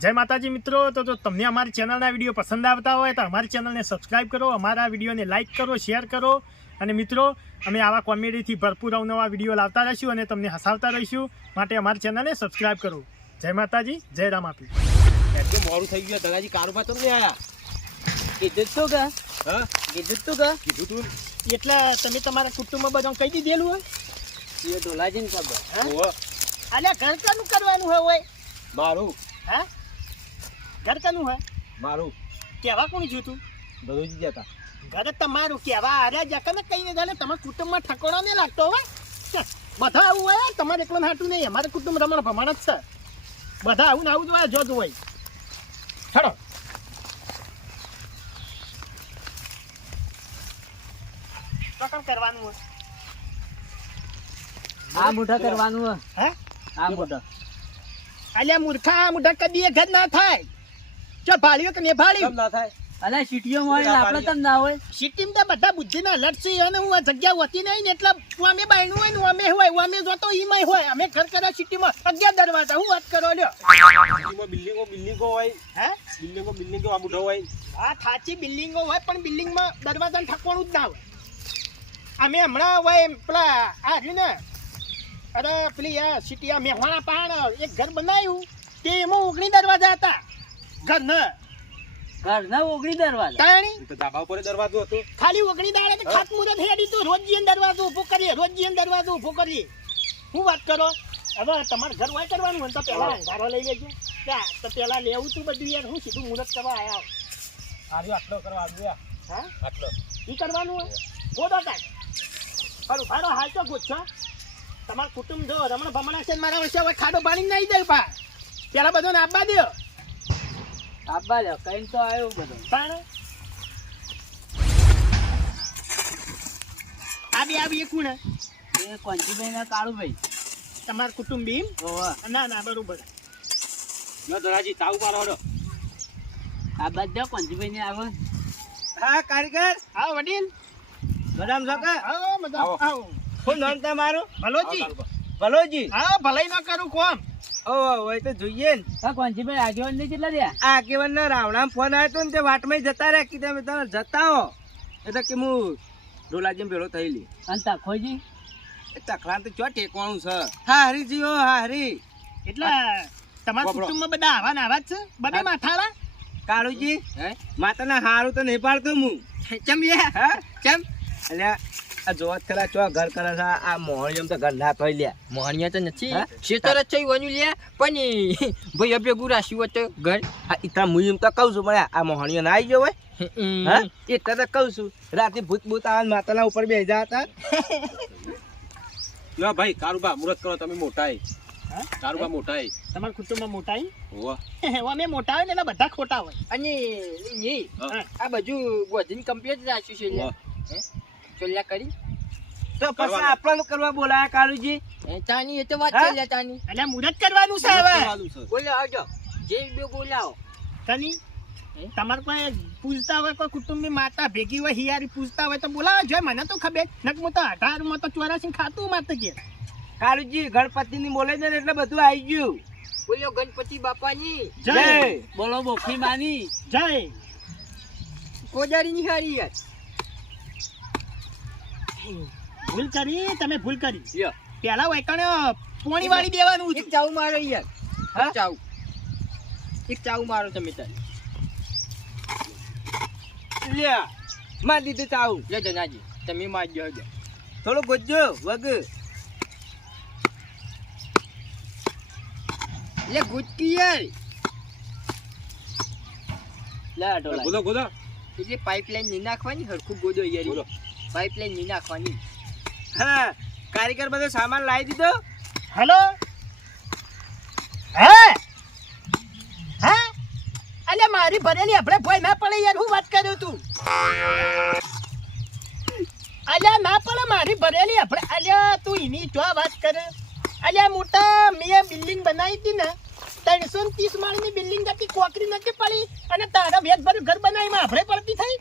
જય માતાજી મિત્રો. તો જો તમને અમારી ચેનલના વીડિયો પસંદ આવતા હોય તો અમારી ચેનલને સબસ્ક્રાઈબ કરો અમારા વિડીયોને લાઇક કરો શેર કરો. અને મિત્રો અમે આવા કોમેડીથી ભરપૂર અવનવા વીડિયો લાવતા રહીશું અને તમને હસાવતા રહીશું માટે અમારી ચેનલને સબસ્ક્રાઈબ કરો. જય માતાજી જય રામ આપી એટલું મોડું થઈ ગયું દાદાજી કારોબાર તો નહીં આવ્યા કીધું તો કે? હા? કીધું તો કે? કીધું તું. એટલે તમે તમારા કુટુંબમાં બધા કહી દીધેલું હોય? એ ઢોલાજીને ખબર. હા? અલ્યા ઘર કાનું કરવાનું હોય? મારું? હા? ઘર કનું હોય? મારું. કેવા કોણ જોતું બધું જ જતા. ઘરે તમારું કેવા આર્યા જકને કહીને જાણે તમારા કુટુંબમાં ઠકોડો નહીં લાગતો હવે બધા આવું હોય તમારે એકલો હાટું નહીં અમારે કુટુંબ રમણ ભમણ જ છે. બધા આવું ને આવું જ હોય જોતું હોય. છડો તો કેમ કરવાનું હોય? આ મોઢા કરવાનું હે હે? આ મોઢા. અલ્યા મૂર્ખા આ મોઢા કદી ઘર ના થાય. જો ભાળ્યો કે ને ભાળ્યું? ના થાય. અલા સિટીઓ માં આપણે તમ ના હોય. સિટીમ તો બધા બુદ્ધિના છે અને હું આ જગ્યા હોતી નહીં ને એટલે અમે બાયણું હોય ને અમે હોય અમે જોતો ઈમાય હોય. અમે ઘર કર્યા સિટીમાં અગિયાર દરવાજા હું વાત કરો લ્યો. બિલ્ડિંગો બિલ્ડિંગો બિલ્ડિંગો હોય. હે? બિલ્ડિંગો બિલ્ડિંગો આ બુઢો હોય. આ થાચી બિલ્ડિંગો હોય પણ બિલ્ડિંગમાં દરવાજા ઠકવાનું જ ના હોય. અમે હમણાં હોય એમ પેલા આ રહ્યું ને અરે પેલી આ સિટી આ મહેમાણા પહાણ એક ઘર બનાવ્યું તે એમાં ઓગણી દરવાજા હતા. ઘર ન ના ઓગળી દરવાજા. તાણી? તો ધાબા ઉપર દરવાજો હતો. ખાલી ઓગણી દાડે તો ખાતમુહૂર્ત હેડી તું રોજ જીન દરવાજો ઊભો કરીએ રોજ જીન દરવાજો ઊભો કરીએ. શું વાત કરો? હવે તમારે ઘર વાય કરવાનું હોય ને તો પહેલા અંધારો લઈ લેજો. ક્યાં તો પહેલા લેવું તું બધું યાર હું સીધું મુહૂર્ત કરવા આયા. આર્યો આટલો કરવા આવ્યા હા? આટલો. ઈ કરવાનું હોય? ગોદો કાંઈ ખરું ભાડો હાલ તો ગુચ્છો તમારું કુટુંબ જો રમણ ભમણા છે ને મારા વર્ષે હવે ખાડો પાણી નહીં જાય પા પેલા બધો ને આપવા દો આબા લ્યો કઈ તો આવ્યું બધું. પણ આ બે આવી એક કોણ એ કોંચીભાઈ ના કાળુભાઈ. તમારું કુટુંબી ના ના બરોબર. નો ધોરાજી તાવ મારો હડો. આ બધા કોંચીભાઈ ને આવે. હા કારીગર. આવો વડીલ. બદામ સકા આવો મજા આવો. આવો. શું નામ તમારું? ભલોજી. ભલોજી. હા ભલાઈ ન કરું કોમ. હોય તો જોઈએ ને. આ કોંચીભાઈ આગેવાન ને કેટલા રહ્યા આ આગેવાન ના રાવણા ફોન આવ્યો તો ને તે વાટમાં જતા રહ્યા તમે તમે જતા હો. એટલે કે હું ઢોલાજી ભેળો અને તખોજી? એ તકરાન તો ચો ટેકવાનું છે? હા હરીજી હો હા હરી. એટલે તમારા કુટુંબમાં બધા આવા ને આવા જ છે? બધા માથાળા? કાળુજી હે? માતાના હારું તો નહીં પાડતો હું. ચમ યા? હા? કેમ એટલે આ જોવા ખરા ચો ઘર કરે છે આ મોહણિયમ તો ઘર ના થઈ લ્યા મોહણિયા તો નથી. હા? જ છે વનુ લ્યા પણ ભાઈ અબે ગુરાશી હોત ઘર? આ ઇતરા મુયમ તો કહું છું પણ આ મોહણીઓ ના આવી ગયો હોય. હા? એટલે તો કહું છું. રાતે ભૂત ભૂત આવે ને માતાના ઉપર હતા. લો ભાઈ કારુબા મુરત કરો તમે મોટા હા? કારુબા મોટા તમારા કુટુંબમાં મોટા ઈ? ઓવા અમે મોટા હોય ને એના બધા ખોટા હોય. અને આ બધું ગોધીન કમ્પ્લીટ રાખ્યું છે લ્યા. હે? ચોલ્યા કરી. તો પછી આપણને કરવા બોલાયા કાળુજી એ તાની એ તો વાત? છે તાની એટલે મુહૂર્ત કરવાનું છે હવે. બોલો આવજો જે બે બોલાવો. તાની તમારે કોઈ પૂછતા હોય કોઈ કુટુંબની માતા ભેગી હોય હિયારી પૂછતા હોય તો બોલાવો જો મને તો ખબર. નક હું તો અઢારમાં તો ચોરાસી ખાતું માત કે. કાળુજી ગણપતિ ની બોલે છે ને એટલે બધું આવી ગયું. બોલ્યો ગણપતિ બાપાની. જય. જય બોલો બોખી માની જય. કોજારી ની હારી યાર. ભૂલ કરી તમે ભૂલ કરી. પેલા વૈકણ પોણી વાળી દેવાનું એક ચાવ મારો યાર. હા? ચાવ. એક ચાવ મારો તમે તાર. લ્યા માં દીધું ચાવું. લે જનાજી તમે મારજો જો થોડો ગોજો વગ. લે ગુટકી યાર. લે ઢોલા ગોદો ગોદો. એટલે પાઇપલાઇનની નાખવાની હરખું ગોદો. બોલો. પાઇપલાઇનની નાખવાની. હા કારીગર બધો સામાન લાવી દીધો? હલો? હે? હે? અલ્યા મારી ભરેલી આપણે ભોય ના પડે યાર હું વાત કર્યો તું? અલ્યા ના પડે મારી ભરેલી આપણે અલ્યા તું એની જો વાત કરે. અલ્યા મોટા મેં બિલ્ડિંગ બનાવી હતી ને ત્રણસો ત્રીસ માળની બિલ્ડિંગ હતી કોકરી નથી પડી અને તારા વેદ ઘર બનાવીમાં આપણે પડતી થઈ.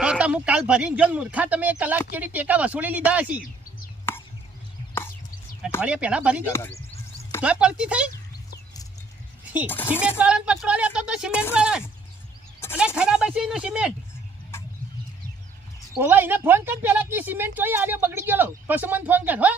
તો તમે કાલ ભરીને જો મૂર્ખા, તમે કલાક કેડી ટેકા વસૂલી લીધા હશે. અઠવાડિયા પહેલા ભરી દો. તો પડતી થઈ? સિમેન્ટ વાળાને પકડો લેતો તો સિમેન્ટ વાળાને અને ખરાબ સિમેન્ટ. ઓવા, એને ફોન કર, પેલા કે સિમેન્ટ જોઈ આવ્યો બગડી ગયો પછી મને ફોન કર, હો.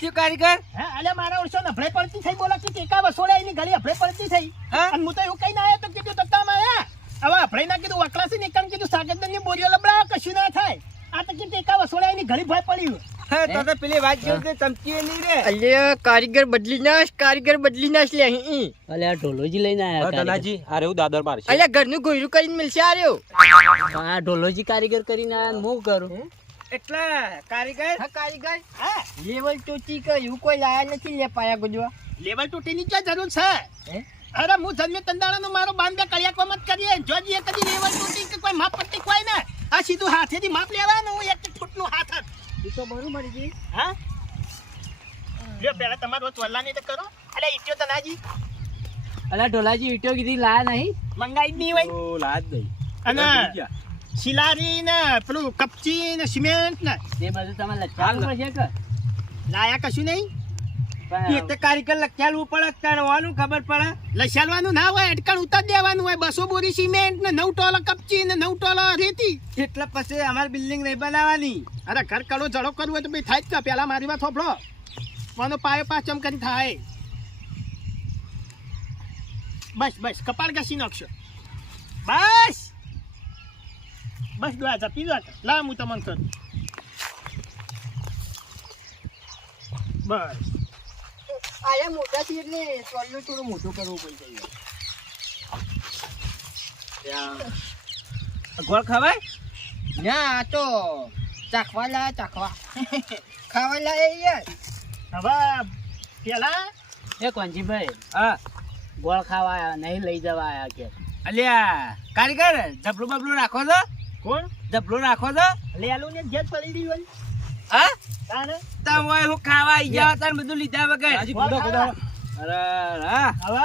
થયું કારીગર? હા અલે મારા ઓરસો નભળે પડતી થઈ બોલો કે ટેકા વસોડે એની ઘડી અભળે પડતી થઈ. હા? અને હું તો એવું કઈ ના આવ્યો તો કીધું તત્તામાં આયા હવે અભળે ના કીધું વકલાસી નીકળ કીધું સાગરદનની બોરીઓ લબડાવો કશું ના થાય. આ તો કે ટેકા વસોડે એની ગળી ભય પડ્યું હા તો તો પેલી વાત જેવું તે ચમકી નહીં રે. અલે કારીગર બદલી નાશ કારીગર બદલી નાશ લે અહીં. અલે આ ઢોલોજી લઈને આયા. ધનાજી આ રહ્યું દાદર મારશે. અલે ઘરનું ગોયરું કરીને મિલશે આ રહ્યો આ ઢોલોજી કારીગર કરીને આયા ને હું કરું? એટલા કારીગર? હા કારીગર. હા. લેવલ ટોચી કે એવું કોઈ લાયા નથી લે પાયા ગોજવા લેવલ તૂટીની ક્યાં જરૂર છે? અરે હું જન્મે તંદાણાનો મારો બાંધે કડિયા કોમ કરીએ. જો જે કદી લેવલ તૂટી કે કોઈ માપ પટ્ટી કોઈ ને આ સીધું હાથેથી માપ લેવાનું. એક ફૂટનું હાથ જ. એ તો હા? જો પેલા તમારો ચોલ્લાની તો કરો. અલે ઈટ્યો તો નાજી. અલે ઢોલાજી ઈટો કીધી લાયા નહીં? મંગાઈ જ નહીં હોય. ઓ નહીં. અને ગયા. શિલારી ને પેલું કપચી ને સિમેન્ટ ને. એ બધું તમારે લચાવવું છે કે? લાયા કશું નહીં? તો કારીગર લખ્યાલું પડે તણવાનું ખબર પડે. લસાલવાનું ના હોય અટકણ ઉતાર દેવાનું હોય. બસો બોરી સિમેન્ટ ને નવ ટોલો કપચી ને નવ ટોલો રેતી. એટલે પછી અમારે બિલ્ડિંગ નહીં બનાવવાની. અરે ઘર કડો જડો કરવું હોય તો ભાઈ થાય જ કે પેલા મારી વાત થોભળો માનો પાયો પાચમ કરી થાય. બસ બસ કપાળ ઘસી નાખશો. બસ! બસ દોયા જપી દો લા હું તમને કરું બસ આયા મોટા છે એટલે ચોલ્લું થોડું મોટું કરવું પડશે ગોળ ખવાય ના આ તો ચાખવા લાયા ચાખવા ખાવા લાયા યાર હવે પેલા એ કોંજીભાઈ હા ગોળ ખાવા નહીં લઈ જવા આયા કે અલ્યા કારીગર જબલું બબલું રાખો છો કોણ? જબલું રાખો છો? લેલું ને ઘેર પડી રહ્યું હા? તાને? તમે હોય હું ખાવા આઈ જાવ તાર બધું લીધા વગર. ધનાજી, કૂદો, કૂદો. અરે હા. હવે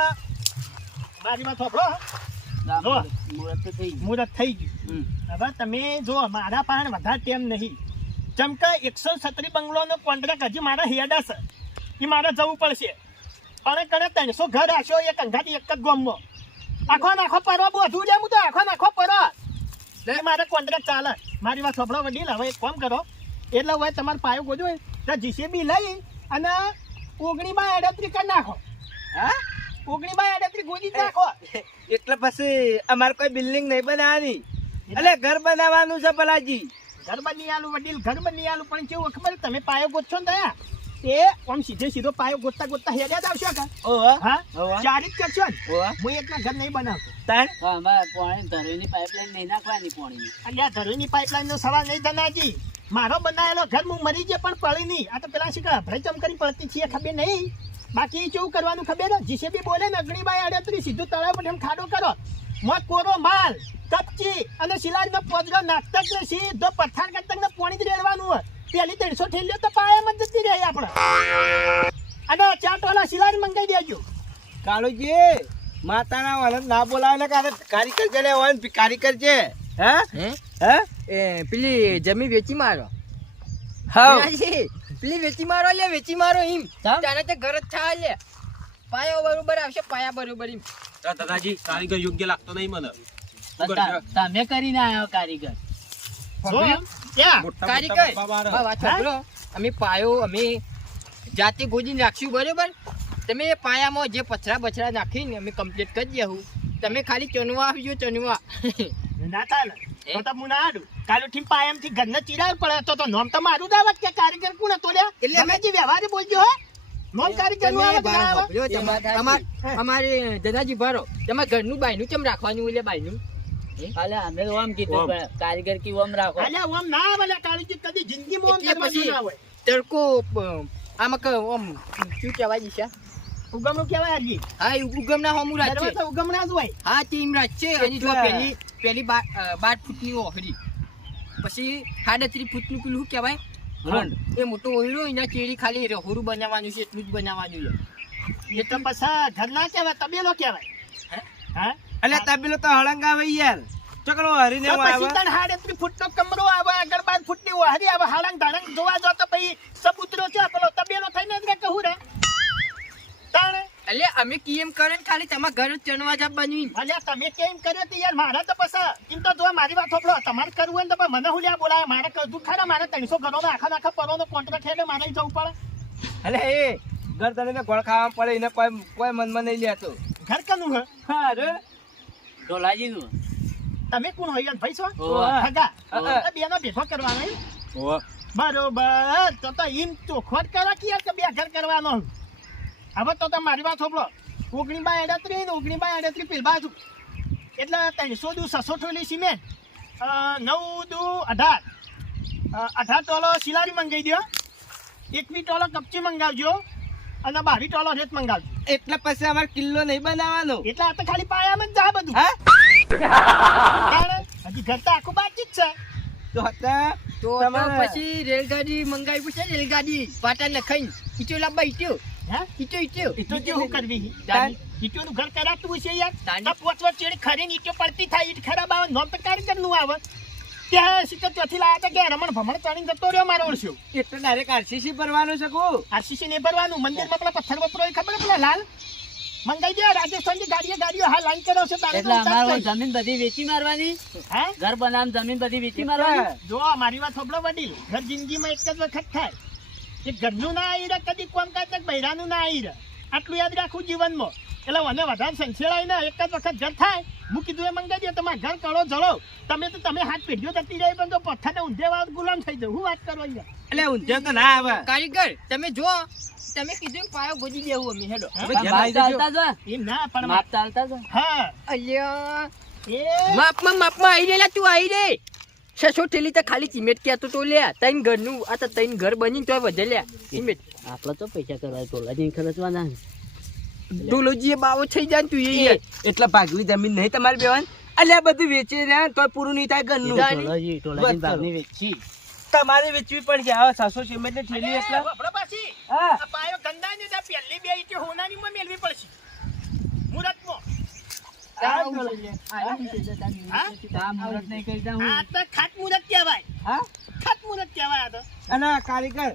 મારી વાત થોભળો જો. મુહૂર્ત થઈ ગયું. મુહૂર્ત થઈ ગયું હવે તમે જો મારા પાસે વધારે ટેમ નહીં. ચમકા એકસો સત્રી બંગલોનો કોન્ટ્રાક્ટ હજી મારા હેડા છે. એ મારે જવું પડશે. પણ કણે ત્રણસો ઘર આશો એક અંગાથી એક જ ગોમમાં આખો નાખો પરવા બધું લે હું તો આખો નાખો પરવા. એટલે મારે કોન્ટ્રાક્ટ ચાલે. મારી વાત સાંભળો વડીલ હવે એક કામ કરો. એટલે હવે તમારે પાયો ગોજો તો જીસીબી લઈ અને ઓગણી બાય અડત્રીસ કરી નાખો. હા? ઓગણી બાય અડત્રીસ ગોજી નાખો. એટલે પછી અમારે કોઈ બિલ્ડિંગ નહીં બનાવવાની. એટલે ઘર બનાવવાનું છે પલાજી ઘર બની આલું વડીલ ઘર બની આલું. પણ કેવું ખબર તમે પાયો ગોતશો ને દયા? એ આમ સીધે સીધો પાયો ગોતતા ગોતતા હેડ્યા જ આવશો કે ઓહો હા? ચારી જ કરશો ને ઓહો હું એકલા ઘર નહીં બનાવતો. તાણ? તો અમારે પાણી ધરોઈની પાઇપલાઇન નહીં નાખવાની પાણીની. અલ્યા ધરોઈની પાઇપલાઇન નો સવાલ નહીં ધનાજી. મારો બનાવેલો ઘર હું મરી ગયો પણ પડી નહીં. આ તો પેલા શીખા ચમ કરી પડતી છે ખબર નહીં. બાકી કેવું કરવાનું ખબર જીસીબી બોલે ને અગણી બાય અડત્રીસ સીધું તળાવ પર એમ ખાડો કરો. મોત કોરો માલ કપચી અને સિલાજ પોદરો નાખતા જ સીધો પથ્થર કરતા ને પાણી જ રેડવાનું હોય. પેલી ત્રણસો ઠેલ્યો તો પાયામાં જ જતી રહી આપણે. અને ચાર ટોલા સિલાઈ મંગાઈ દેજો. કાળુજી માતાના વાળા ના બોલાવે ને કારે કારીગર છે ને હોય ને કારીગર છે હે? હે? હે? એ પેલી જમી વેચી મારો. હા પેલી વેચી મારો લે વેચી મારો એમ. તારે તે ઘર જ થા લે. પાયો બરોબર આવશે પાયા બરોબર એમ દાદાજી કારીગર યોગ્ય લાગતો નહીં મને? તમે કરીને આવ્યો કારીગર. કારીગર. અમે પાયો અમે જાતે ગોજીને રાખશું બરોબર? તમે પાયામાં જે પથરા બછરા નાખીને અમે કમ્પ્લીટ કરી દેવું તમે ખાલી ચનવા આવજો ચનવા ના ચાલે તો તો હું ના આડું. કાલું થી પાયમથી ઘરને ચિરાવ પડે. તો તો નોમ તો મારું જ કે કારીગર કોણ હતો લ્યા એટલે અમે જે વ્યવહારે બોલજો હો? તમારે અમાર- દાદાજી ભરો તમારે ઘરનું બાયનું કેમ રાખવાનું એટલે બાયનું? હાલે અમે તો ઓમ કીધું પણ કારીગર કી ઓમ રાખો. અલ્યા ઓમ ના આવે લ્યા કાળુજી કદી જિંદગીમાં ઓમ એટલે ના હોય. તડકો પ- આમાં ક- આમ શું કહેવાય દિશા ઉગમણું કહેવાય હજી હા હોમું રાખશે દરવાજા ઉગમણા જ હોય. હા ટીમ રાખશે અને જો પેલી પેલી બાર ફૂટની ઓહરી પછી સાડત્રીસ ફૂટનું પેલું શું કહેવાય? એ મોટો ઓયરો એના ચેડી ખાલી રહોરું બનાવવાનું છે એટલું જ બનાવવાનું છે. એ તો પછી ધરના કેવાય કહેવાય તબેલો કહેવાય. હા? એટલે તબેલો તો હળંગ આવે યાર. ચકડો હરીને પછી આવે તને સાડત્રીસ ફૂટનો કમરો આવે આગળ બાદ ફૂટની ઓહરી આવે હાડંગ ધાડંગ જોવા જો તો પછી સબૂતરો છે પેલો તબેલો થઈને જ કહું રે. તાણે? એટલે અમે કેમ કરે ને ખાલી તમાર ઘર જ ચણવા જ બની અલ્યા તમે કેમ કર્યો તો યાર? મારા તો પસા કેમ તો જો મારી વાત સાંભળો તમારે કરવું હોય ને તો મને હું લ્યા બોલાય મારે કીધું ખરા મારે ત્રણસો ઘરોનો આખા આખા પરોનો કોન્ટ્રાક્ટ એટલે મારે જવું પડે. અલે એ ઘર તને ગોળ ખાવા પડે એને કોઈ કોઈ મનમાં નહીં લેતો. ઘર કનું હે? હા રે. ઢોલાજી નું તમે કોણ હોય ભાઈ છો. હગા ઓવે. આ ભેગો કરવાનો? બરોબર. તો તો એમ ચોખવટ કરો કે યાર બે ઘર કરવાનો હવે તો તમે મારી વાત સાંભળો. ઓગણી બાય અડત્રીસ ને ઓગણી બાય અડત્રીસ પેલ બાજુ. એટલે ત્રણસો દુ છસો ઠોલી સિમેન્ટ. નવ દુ અઢાર. અઢાર ટોલો સિલારી મંગાવી દો એકવી ટોલો કપચી મંગાવજો. અને બાવી ટોલો રેત મંગાવજો એટલે પછી અમારે કિલ્લો નહીં બનાવવાનો. એટલે આ તો ખાલી પાયામાં જ જા બધું. હા? હજી ઘર તો આખું બાકી જ છે. તો હતા તો પછી રેલગાડી મંગાવી પૂછે રેલગાડી પાટા લખાઈને. ઈટો લાવવા ઈટો ઈચો ઈટો ઈચો ઈટો કેવું કરવી? ઈચો નું ઘર કરાતું છે યાર? પોચ ચેડી ખરીને ઈટો પડતી થાય ઈટ ખરાબ આવે નોમ તો કારીગરનું આવે. ત્યાં શીખર ચોથી લાયા હતા કે રમણ ભમણ ચડીને જતો રહ્યો મારો ઓળશ્યો એટલે ડાયરેક્ટ આરસીસી ભરવાનું છે કહું આરસીસી ને ભરવાનું. મંદિરમાં પેલા પથ્થર વપરો ખબર પેલા લાલ? મંગાઈ દે રાજસ્થાનની ગાડીઓ ગાડીઓ હા લાઈન કરાવશે એટલે અમારે. જમીન બધી વેચી મારવાની? હે? ઘર બનાવ જમીન બધી વેચી મારવાની? જો મારી વાત સાંભળો વડીલ. ઘર જિંદગીમાં એક જ વખત થાય કે ઘરનું ના આવી રહે કદી કોમ કાજ બૈરાનું ના આવી રહે આટલું યાદ રાખવું જીવનમાં. એટલે મને વધારે સંશેળાય ને એક જ વખત ઘર થાય. હું કીધું એ મંગાવી દો તમારે ઘર કરો જળો. તમે તો તમે હાથ પેઢીઓ જતી જાય પણ તો પથ્થરને ઊંધે વાત ગુલામ થઈ જાવ હું વાત કરો અહીંયા? એટલે ઊંધે તો ના આવે. કારીગર તમે જો તમે કીધું પાયો ગોજી દેવું અમે હેડો. ચાલતા જો. એમ ના પણ માપ ચાલતા જો. હા. અલ્યા. એ? માપમાં માપમાં આવી રેલા તું આવી રે. છસો ઠેલી તો ખાલી ચીમેટ ક્યાં તો લે. તૈન ઘરનું આ તો તૈન ઘર બની તો વધે લે. ચીમેટ આપણે તો પૈસા કરવા ઢોલાજી ખર્ચવાના ડોલોજી બાવો થઈ જાય તું એ એટલે ભાગવી જમીન નહીં તમારી બેવાન અલ્યા બધું વેચી રહ્યા તો પૂરું નહીં થાય ઘરનું. વેચી. તમારે વેચવી પણ પડશે હવે સાસો સિમેન્ટની થેલી એટલે. આપણે પાછી. હા. પાયો ગંદા ને ત્યાં પહેલી બે ઈંટો હોનાનીમાં મેળવી પડશે. મુહૂર્તમાં કામ મુહૂર્ત નહીં કરતા તો ખાત મુહૂર્ત કહેવાય. હા? ખાત મુહૂર્ત કહેવાય આ તો. અને કારીગર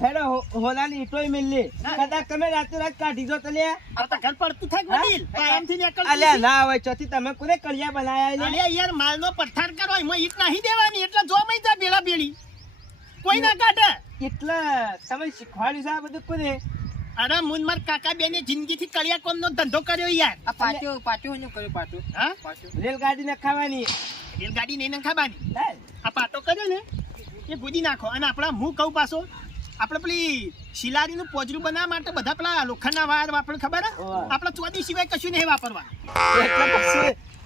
હેડો હોલાની ઈટોય મિલલી કદાચ તમે રાતે રાત કાઢી દો તલે લે આ તો ઘર પડતું થાય? વડીલ? કાયમથી નીકળતું અલ્યા છે. ના હોય ચોથી તમે કોને કળિયા બનાયા લે યાર યાર માલનો પથ્થર કરો એમાં ઈટ નહીં દેવાની એટલે જો મઈ જા બેલા ભેળી કોઈ ના કાઢે. એટલે તમે શીખવાડ્યું છે આ બધું કોને? અરે મુન માર કાકા બેને કળિયા કોમ નો ધંધો કર્યો યાર. આ પાછો પાછો ને કર્યો પાછો? હા? પાછો. રેલગાડી ને ખાવાની. રેલગાડી નહીં ખાવાની. આ પાટો કર્યો ને એ ગુદી નાખો અને આપણા હું કહું પાછો આપણે પેલી શિલારીનું પોજરું બનાવવા માટે બધા પેલા લોખંડના વાયર વાપરે ખબર આપણે ચોદી સિવાય કશું નહીં વાપરવા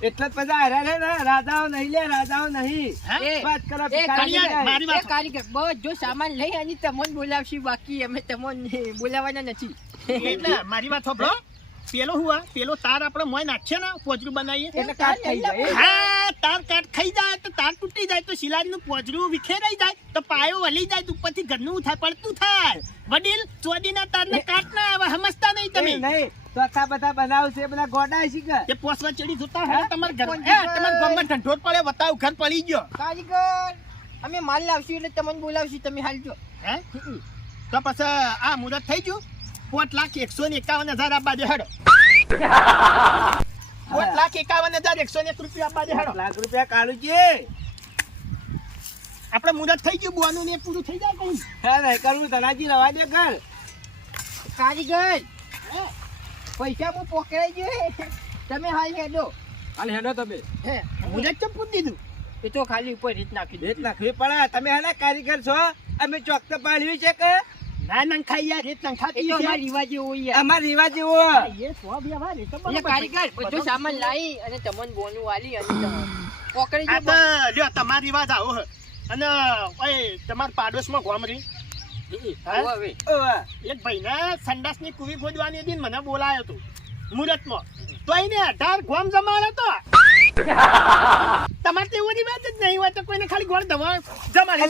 એટલે જ પછી હાર્યા રે ને નહીં લે રાજાઓ નહીં. વાત કરો એ ભિખારી કડિયા, જાય. મારી વાત કારીગર બધો સામાન લઈ અને તમને બોલાવશી બાકી અમે તમને બોલાવવાના નથી. એટલે મારી વાત સાંભળો. પેલો હુઆ પેલો તાર આપણે મોય નાખીએ ને પોજરું બનાવીએ. એટલે કાટ થઈ જાય. હા તાર કાટ ખાઈ જાય તો જાય તો શિલારીનું પોજરું વિખેરાઈ જાય તો પાયો વળી જાય તો ઉપરથી ઘરનું થાય પડતું થાય. વડીલ ચોદીના તારને કાટ ના આવે સમજતા નહીં તમે. નહીં તો આ બધા બનાવશે બધા ગોડા છે કે? એ પોસવા ચડી જોતા હે તમાર ઘર એ તમાર ગામમાં ઢંઢોર પડે બતાવ ઘર પડી ગયો. કારીગર અમે માલ લાવશું એટલે તમને બોલાવશું તમે હાલજો હે? તો પછી આ મુદત થઈ ગયું? પોટ લાખ એકસો ને એકાવન હજાર આપવા દે હેડો. પોટ લાખ એકાવન હજાર એકસો ને એક રૂપિયા આપવા દે હેડો. લાખ રૂપિયા કાઢુજી આપણે મુદત થઈ ગયું બોનું ને પૂરું થઈ જાય કઈ. હા નહીં કરવું તનાજી રવા દે ઘર કારીગર. પૈસા હું પકડાઈ ગયો તમે હાલ હેડો. હાલ હેડો તમે. હે મુદત કેમ પૂરી દીધું? એ તો ખાલી ઉપર રીત નાખી રીત નાખવી પડે. તમે હાલે કારીગર છો અમે ચોક પાડ્યું છે કે? ના નંખાઈ યાર રેત નંખાતી તો છે. અમારા રિવાજે યાર. અમાર રિવાજ એવો એ સો વ્યવહાર એ તો કારીગર બધો સામાન લાવી અને તમને બોનું વાલી અને પકડી આ લ્યો તમારી વાત આવો હે. અને ઓય તમારા પાડોશમાં ગોમરી. એક ભાઈને સંડાસની કુવી ખોદવાની હતી મને બોલાયો હતો મુહૂર્તમાં તો એને અઢાર ગોમ જમાડ્યો તો. તમારે તો એવો વાત જ નહીં હોય તો કોઈને ખાલી ગોળ દવા જમાડી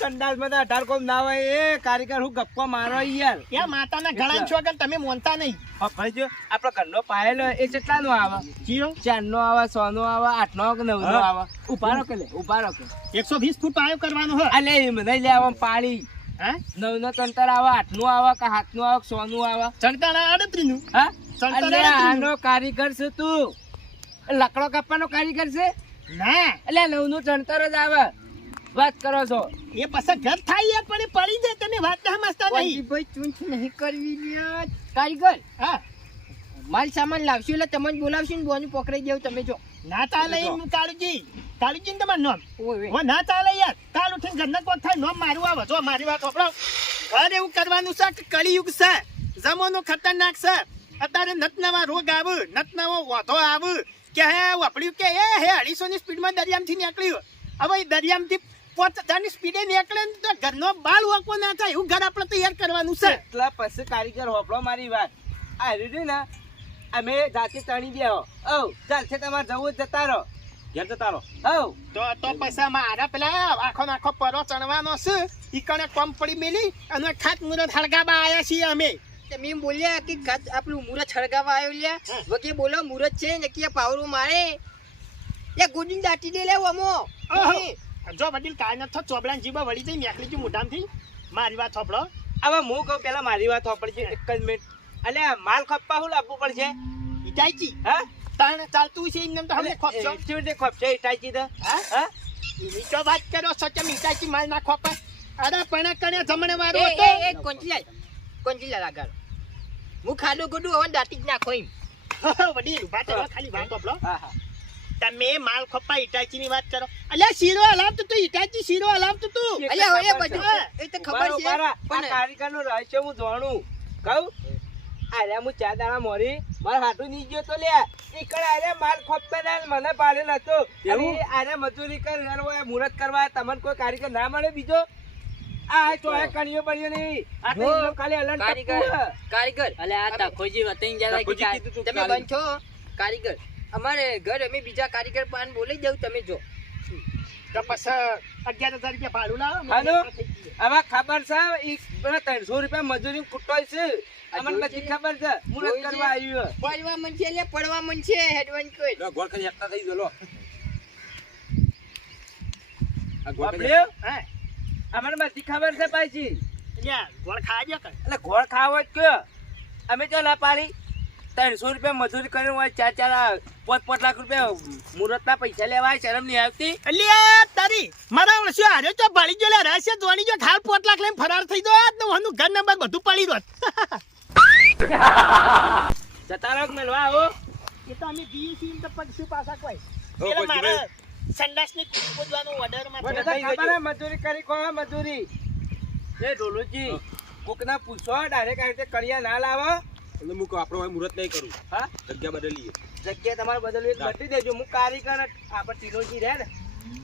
સંડાસમાં તો અઢાર કોમ ના હોય એ કારીગર હું ગપ્પો મારો યાર. એ માતાના ઘણા છો આગળ તમે મોનતા નહીં. ભાઈ જો આપણો ઘરનો પાયેલો એ કેટલા નો આવે? જીઓ ચાર નો આવે સો નો આવે આઠ નો કે નવ નો આવે? ઊભા રહો કે લે ઊભા રહો કે એકસો વીસ ફૂટ પાયો કરવાનો હોય. અલે મને નહીં લે આમ પાડી હા? નવનો તંતર આવે આઠનું આવે કે હાથનું આવે સો સોનું આવે? ચણતર આડત્રી નું હા ચણતર આનો કારીગર છે તું. લકડો કાપવાનો કારીગર છે? ના. એટલે નવનું ચણતર જ આવે. વાત કરો છો. એ પછી ઘર થાય યાર પણ પડી જાય તમે વાત ના સમજતા નહીં. ભાઈ ચૂંચ નહીં કરવી લ્યા. કારીગર? હા. માલ સામાન લાવશું એટલે તમને બોલાવશું ને બોનું પકડાઈ દેવું તમે જો. ના ચાલે કાળુજી કાળુજી ને તમારું નામ. ઓ ના ચાલે યાર. કાલ ઉઠીને ઘરના કોક થાય નામ મારું આવે. જો મારી વાત સાંભળો. ઘર એવું કરવાનું છે કે કળિયુગ છે? જમાનો ખતરનાક છે. અત્યારે નત નવા રોગ આવે નત નવો વાંધો આવે. કે હે વાપર્યું કે એ હે અઢીસોની સ્પીડમાં દરિયામથી નીકળ્યું. હવે દરિયામાંથી હજારની સ્પીડે નીકળે ને તો ઘરનો બાલ વાંકો ના થાય. એવું ઘર આપણે તૈયાર કરવાનું છે. એટલા પછી કારીગર હોપડો મારી વાત. આ રીતે ને અમે જાતે તણી દેવો ઓ ચાલશે તમારે જવું જ જતા રહો. ઘેર જતા રહો. હવ તો તો પૈસા મારા પેલા આખો નાખો આખો પરો ચણવાનો છે. ઈ કણે કોમ પડી મેલી અને ખાત મુરત હળગાબા આવ્યા છીએ અમે. તમે બોલ્યા કે ગાત આપણું મુરત છળગાવા આવ્યો લ્યા વગે બોલો મુરત છે ને કે પાવરો મારે. એ ગુડીને દાટી દે લેવો અમો જો વડીલ કાય ન થો ચોબડા જીબા વળી જઈ મેકલી જી મોઢામાંથી. મારી વાત થોપડો હવે હું કહું પેલા મારી વાત છે એક જ મિનિટ એટલે માલ ખપ્પા હું લાવવું પડશે? ઈટાઈચી હા? તાણ ચાલતું છે એમને તો હવે ખોપશો? રીતે ખપશે ઇટાચી તો? હા? હા? એની તો વાત કરો સચમ ઈટાઈચી માલ ના ખોપા અરે પણ કણે જમણે એ હતો. એ કોંચીલાલ કોંચીલાલ આગળ. હું ખાડું ગુડું હવે દાટી જ નાખો એમ. વડીલ ઊભા થયો ખાલી વાત સાંભળો હા હા. તમે માલ ખોપા ઈટાચી ની વાત કરો. અલ્યા શીરો હલાવતું તું ઈટાચી શીરો હલાવતું તું. અલ્યા હવે બધું એ તો ખબર છે. બરોબર, આ પણ રહસ્ય હું જાણું. કહું? અરે હું ચા દાણા મોરી મારા હાટું ની ગયો તો લે ઈકડ અરે માલ ખોપતા ના મને પાડે નતો અરે મજૂરી કર મુહૂર્ત કરવા તમને કોઈ કારીગર ના મળે બીજો? આ નહીં. તો ખાલી કારીગર કારીગર. અલે આ તખોજી વતન જરા તખોજી તમે કાલે. કારીગર. અમારે ઘર અમે બીજા કારીગર પાન બોલી જાવ તમે જો. તો પછી અગિયાર હજાર રૂપિયા ભાડું લાવો હાલો? હવે ખબર છે ત્રણસો રૂપિયા મજૂરી કુટોય છે. અમને બધી ખબર છે મુહૂર્ત કરવા આવ્યું પડવા મન છે એટલે પડવા મન છે હેડવાન કોઈ. ગોળ એકતા થઈ ગયો લો. આ ગોળ હે. અમને બધી ખબર છે પાછી. અલ્યા ગોળ ખાવા દ્યો એટલે ગોળ ખાવો જ કયો? અમે તો ના પાડી. ત્રણસો રૂપિયા મજૂરી કરીને હોય ચાર ચાર પોત પાંચ લાખ રૂપિયા મુહૂર્તના પૈસા લેવા શરમ નહીં આવતી? અલ્યા તારી મારા ઓળશો હારે તો ભળી ગયો રહેશે ધોની જો ખાલ પોત લાખ લઈને ફરાર થઈ ગયો. ને હું ઘર નંબર બધું પડી રોત જતા રહો કે મેલવા આવો. એ તો અમે બીએસી તો પગશું પાછા કોઈ. સંડાસની કુંડી ખોદવાનો order માં ખબર હે મજૂરી કરી કોણ મજૂરી? એ ઢોલુજી કોકના પૂછો ડાયરેક્ટ આ રીતે કડિયા ના લાવો. એટલે હું કહું, આપણે હવે મુહૂર્ત નહીં કરું. હા? જગ્યા બદલીએ. જગ્યા તમારે બદલવી બદલી દેજો હું કારીગર આપણે ટીનોજી રહે ને.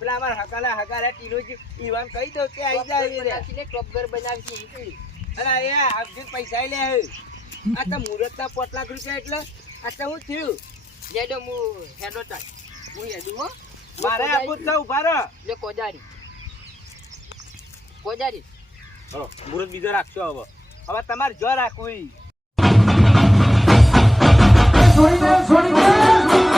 પેલા અમારા હકાલા હકાલે ટીનોજી ઈવાન કહી દઉં કે આવી જાય એ ટોપ ઘર બનાવી અરે એ આપજે પૈસા લે હે. આ તો મુહૂર્તના પાંચ લાખ રૂપિયા એટલે. આ તો હું થયું? જેડો હું હેડો તાર. હું હેડું હો. મારે આપું છે ઊભા રહો. લે કોજારી કોજારી હલો મુરત બીજો રાખશો હવે. હવે તમારે જો રાખવું. છોડી દે છોડી દે.